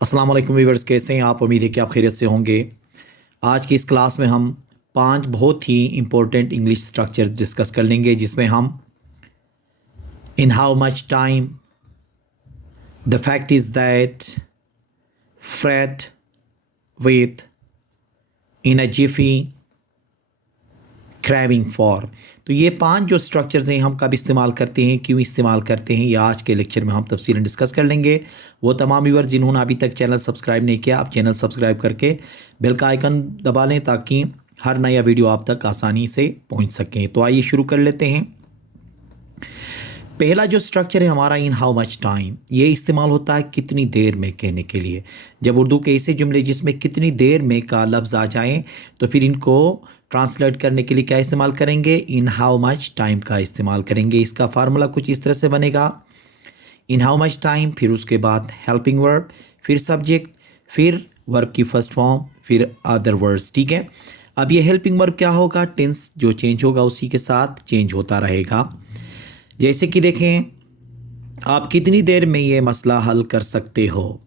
अस्सलाम वालेकुम व्यूअर्स, कैसे हैं आप? उम्मीद है कि आप खैरियत से होंगे। आज की इस क्लास में हम 5 बहुत ही इंपॉर्टेंट इंग्लिश स्ट्रक्चर्स डिस्कस कर लेंगे, जिसमें हम इन how much time, the fact is that, freight with, in a Zifi, craving for. तो ये 5 जो स्ट्रक्चर्स हैं हम कब इस्तेमाल करते हैं, क्यों इस्तेमाल करते हैं, ये आज के लेक्चर में हम तफसीलन डिस्कस कर लेंगे। वो तमाम व्यूअर्स जिन्होंने अभी तक चैनल सब्सक्राइब नहीं किया, आप चैनल सब्सक्राइब करके बेल का आइकन दबा लें ताकि हर नया वीडियो आप तक आसानी से पहुंच सकें। तो आइए शुरू कर लेते हैं। पहला जो स्ट्रक्चर है हमारा इन हाउ मच टाइम, ये इस्तेमाल होता है कितनी देर में कहने के लिए। जब उर्दू के ऐसे जुमले जिसमें कितनी देर में का लफ्ज़ आ जाए तो फिर इनको ट्रांसलेट करने के लिए क्या इस्तेमाल करेंगे? इन हाउ मच टाइम का इस्तेमाल करेंगे। इसका फार्मूला कुछ इस तरह से बनेगा, इन हाउ मच टाइम, फिर उसके बाद हेल्पिंग वर्ब, फिर सब्जेक्ट, फिर वर्ब की फर्स्ट फॉर्म, फिर अदर वर्ड्स। ठीक है, अब ये हेल्पिंग वर्ब क्या होगा? टेंस जो चेंज होगा उसी के साथ चेंज होता रहेगा। जैसे कि देखें, आप कितनी देर में ये मसला हल कर सकते हो?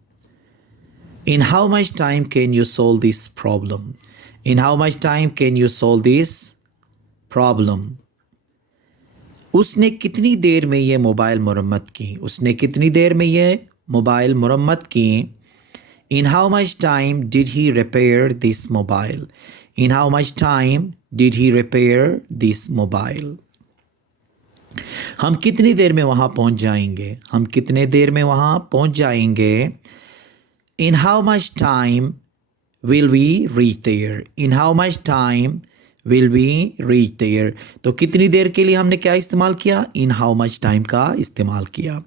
इन how much time can you solve this problem? In how much time can you solve this problem? उसने कितनी देर में ये मोबाइल मरम्मत की? उसने कितनी देर में ये मोबाइल मरम्मत की? इन how much time did he repair this mobile? In how much time did he repair this mobile? हम कितनी देर में वहाँ पहुँच जाएंगे? हम कितने देर में वहाँ पहुँच जाएंगे? In how much time will we reach there? In how much time will we reach there? तो कितनी देर के लिए हमने क्या इस्तेमाल किया? इन हाउ मच टाइम का इस्तेमाल किया।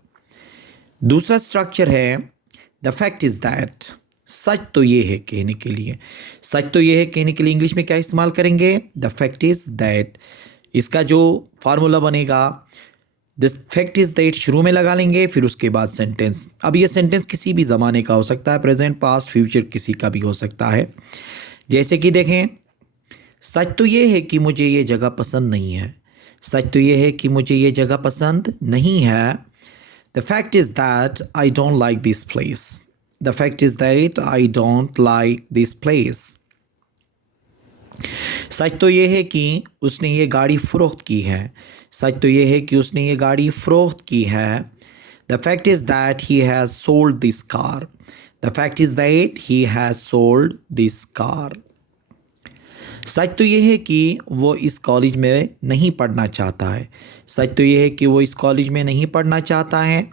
दूसरा स्ट्रक्चर है द फैक्ट इज़ दैट, सच तो ये है कहने के लिए। सच तो ये है कहने के लिए इंग्लिश में क्या इस्तेमाल करेंगे? The fact is that. इसका जो फार्मूला बनेगा, दिस फैक्ट इज़ दैट शुरू में लगा लेंगे, फिर उसके बाद सेंटेंस। अब ये सेंटेंस किसी भी ज़माने का हो सकता है, प्रेजेंट, पास्ट, फ्यूचर, किसी का भी हो सकता है। जैसे कि देखें, सच तो ये है कि मुझे ये जगह पसंद नहीं है। सच तो ये है कि मुझे ये जगह पसंद नहीं है। The fact is that I don't like this place. The fact is that I don't like this place. सच तो ये है कि उसने ये गाड़ी फ़रोख्त की है। सच तो ये है कि उसने ये गाड़ी फ़रोख्त की है। The fact is that he has sold this car. The fact is that he has sold this car. सच तो ये है कि वो इस कॉलेज में नहीं पढ़ना चाहता है। सच तो ये है कि वो इस कॉलेज में नहीं पढ़ना चाहता है।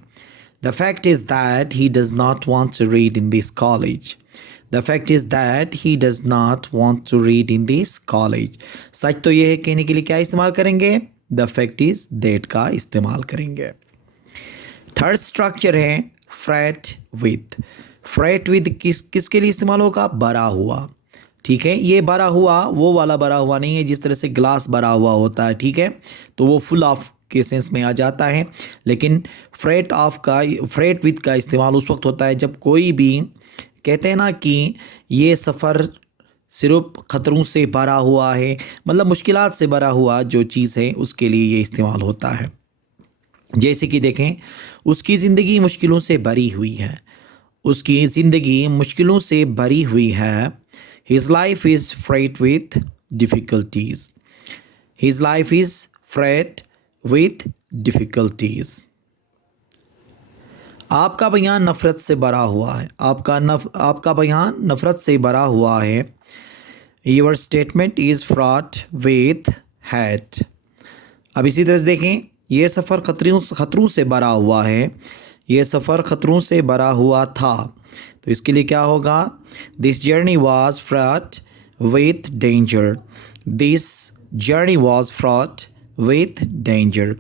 The fact is that he does not want to read in this college. The fact is that he does not want to read in this college. सच तो ये है कहने के लिए क्या इस्तेमाल करेंगे? द फैक्ट इज़ दैट का इस्तेमाल करेंगे। थर्ड स्ट्रक्चर है फ्रेट विथ। फ्रेट विथ किसके लिए इस्तेमाल होगा? भरा हुआ। ठीक है, ये भरा हुआ वो वाला भरा हुआ नहीं है जिस तरह से ग्लास भरा हुआ होता है। ठीक है, तो वो फुल ऑफ के सेंस में आ जाता है। लेकिन फ्रेट विथ का इस्तेमाल उस वक्त होता है जब कोई भी कहते हैं ना कि ये सफ़र सिर्फ ख़तरों से भरा हुआ है, मतलब मुश्किलात से भरा हुआ जो चीज़ है उसके लिए ये इस्तेमाल होता है। जैसे कि देखें, उसकी ज़िंदगी मुश्किलों से भरी हुई है। उसकी ज़िंदगी मुश्किलों से भरी हुई है। His life is fraught with difficulties. His life is fraught with difficulties. आपका बयान नफ़रत से भरा हुआ है। आपका बयान नफ़रत से भरा हुआ है। Your statement is fraught with hate. अब इसी तरह से देखें, ये सफ़र खतरों से भरा हुआ है। ये सफ़र खतरों से भरा हुआ था। तो इसके लिए क्या होगा? This journey was fraught with danger. This journey was fraught with danger.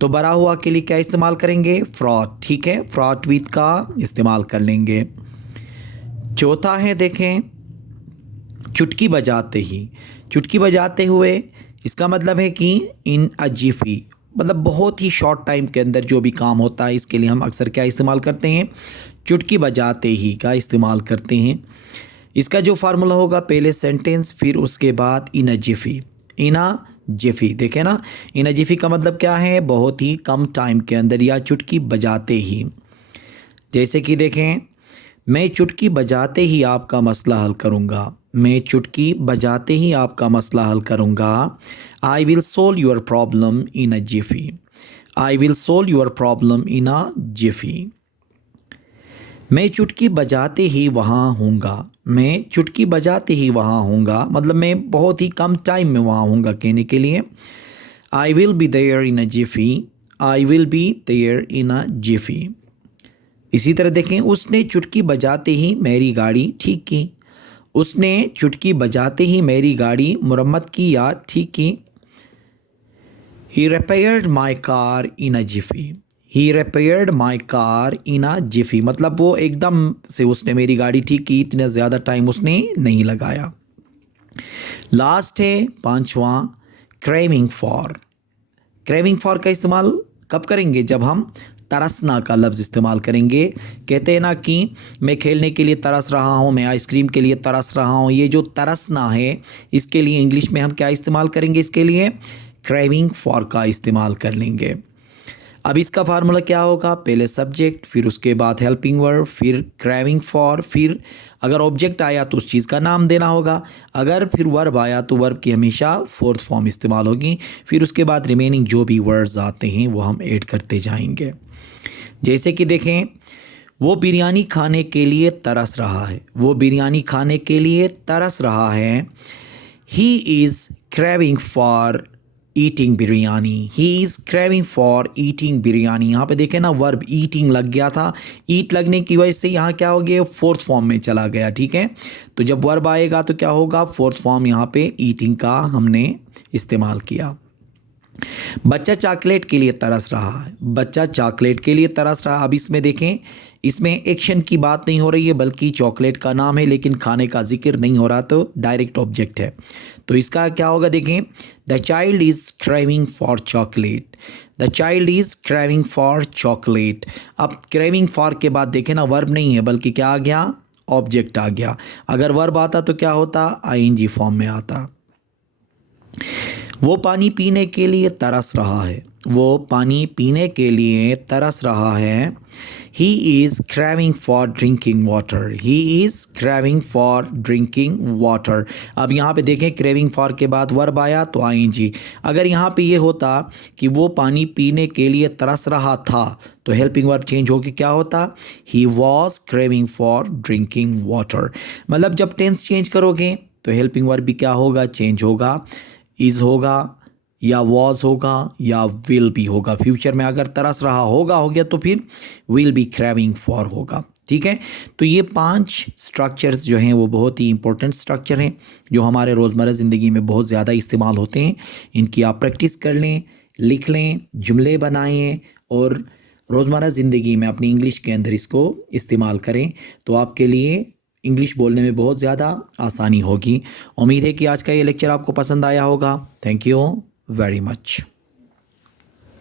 तो भरा हुआ के लिए क्या इस्तेमाल करेंगे? फ्रॉट। ठीक है, फ्रॉट विथ का इस्तेमाल कर लेंगे। चौथा है, देखें, चुटकी बजाते ही। चुटकी बजाते हुए इसका मतलब है कि इन अ जिफी, मतलब बहुत ही शॉर्ट टाइम के अंदर जो भी काम होता है, इसके लिए हम अक्सर क्या इस्तेमाल करते हैं? चुटकी बजाते ही का इस्तेमाल करते हैं। इसका जो फार्मूला होगा, पहले सेंटेंस, फिर उसके बाद इन a Zifi. In a Zifi, देखें ना, इन अ जिफी का मतलब क्या है? बहुत ही कम टाइम के अंदर या चुटकी बजाते ही। जैसे कि देखें, मैं चुटकी बजाते ही आपका मसला हल करूँगा। मैं चुटकी बजाते ही आपका मसला हल करूँगा। I will solve your problem in a jiffy. I will solve your problem in a jiffy. मैं चुटकी बजाते ही वहाँ हूँगा। मैं चुटकी बजाते ही वहाँ हूँगा मतलब मैं बहुत ही कम टाइम में वहाँ हूँगा कहने के लिए I will be there in a jiffy. I will be there in a jiffy. इसी तरह देखें, उसने चुटकी बजाते ही मेरी गाड़ी ठीक की। उसने चुटकी बजाते ही मेरी गाड़ी मुरम्मत की या ठीक की। He repaired my car in a jiffy. He repaired my car in a jiffy मतलब वो एकदम से उसने मेरी गाड़ी ठीक की, इतना ज़्यादा टाइम उसने नहीं लगाया। लास्ट है पांचवा, क्रेविंग फॉर। क्रेविंग फॉर का इस्तेमाल कब करेंगे? जब हम तरसना का लफ्ज़ इस्तेमाल करेंगे। कहते हैं ना कि मैं खेलने के लिए तरस रहा हूँ, मैं आइसक्रीम के लिए तरस रहा हूँ। ये जो तरसना है इसके लिए इंग्लिश में हम क्या इस्तेमाल करेंगे? इसके लिए क्रेविंग फॉर का इस्तेमाल कर लेंगे। अब इसका फार्मूला क्या होगा? पहले सब्जेक्ट, फिर उसके बाद हेल्पिंग वर्ब, फिर क्रेविंग फॉर, फिर अगर ऑब्जेक्ट आया तो उस चीज़ का नाम देना होगा। अगर फिर वर्ब आया तो वर्ब की हमेशा फोर्थ फॉर्म इस्तेमाल होगी। फिर उसके बाद रिमेनिंग जो भी वर्ड्स आते हैं वो हम ऐड करते जाएंगे। जैसे कि देखें, वो बिरयानी खाने के लिए तरस रहा है। वो बिरयानी खाने के लिए तरस रहा है। He is craving for eating biryani. He is craving for eating biryani. यहाँ पे देखें ना, वर्ब ईटिंग लग गया था। ईट लगने की वजह से यहाँ क्या हो गया? फोर्थ फॉर्म में चला गया। ठीक है, तो जब वर्ब आएगा तो क्या होगा? फोर्थ फॉर्म यहाँ पे ईटिंग का हमने इस्तेमाल किया। बच्चा चॉकलेट के लिए तरस रहा है। बच्चा चॉकलेट के लिए तरस रहा। अब इसमें देखें, इसमें एक्शन की बात नहीं हो रही है बल्कि चॉकलेट का नाम है, लेकिन खाने का जिक्र नहीं हो रहा, तो डायरेक्ट ऑब्जेक्ट है। तो इसका क्या होगा? देखें, the child is craving for chocolate. The child is craving for chocolate. अब क्रेविंग फॉर के बाद देखें ना, वर्ब नहीं है बल्कि क्या आ गया? ऑब्जेक्ट आ गया। अगर वर्ब आता तो क्या होता? आईएनजी फॉर्म में आता। वो पानी पीने के लिए तरस रहा है। वो पानी पीने के लिए तरस रहा है। He is craving for drinking water. He is craving for drinking water. अब यहाँ पे देखें, क्रेविंग फॉर के बाद वर्ब आया तो आईएनजी। अगर यहाँ पे ये होता कि वो पानी पीने के लिए तरस रहा था तो हेल्पिंग वर्ब चेंज होकर क्या होता? He was craving for drinking water. मतलब जब टेंस चेंज करोगे तो हेल्पिंग वर्ब भी क्या होगा? चेंज होगा। इज़ होगा या वॉज होगा या विल भी होगा। फ्यूचर में अगर तरस रहा होगा हो गया तो फिर विल बी क्रेविंग फॉर होगा। ठीक है, तो ये 5 स्ट्रक्चर्स जो हैं वो बहुत ही इंपॉर्टेंट स्ट्रक्चर हैं जो हमारे रोज़मर्रा ज़िंदगी में बहुत ज़्यादा इस्तेमाल होते हैं। इनकी आप प्रैक्टिस कर लें, लिख लें, जुमले बनाएं और रोज़मर्रा ज़िंदगी में अपनी इंग्लिश के अंदर इसको इस्तेमाल करें तो आपके लिए इंग्लिश बोलने में बहुत ज़्यादा आसानी होगी। उम्मीद है कि आज का ये लेक्चर आपको पसंद आया होगा। Thank you very much.